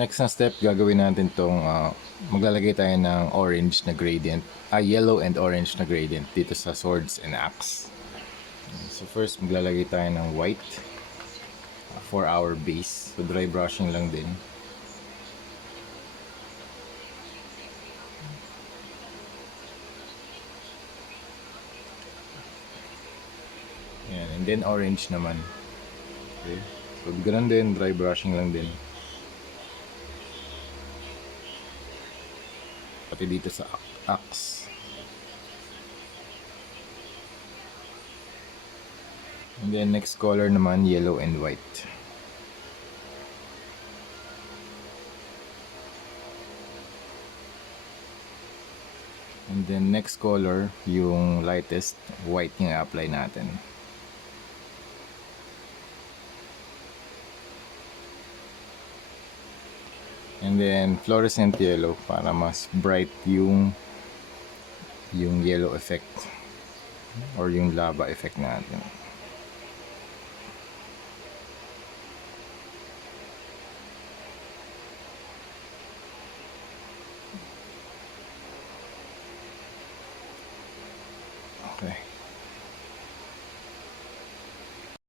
Next na step, gagawin natin tong maglalagay tayo ng orange na gradient, yellow and orange na gradient dito sa swords and axe. So first, maglalagay tayo ng white for our base. So dry brushing lang din. Ayan, and then orange naman. Okay. So ganun din, dry brushing lang din. Pati dito sa axe. And then next color naman, yellow and white. And then next color, yung lightest white yung i-apply natin. And then fluorescent yellow para mas bright yung yellow effect or yung lava effect natin. Okay.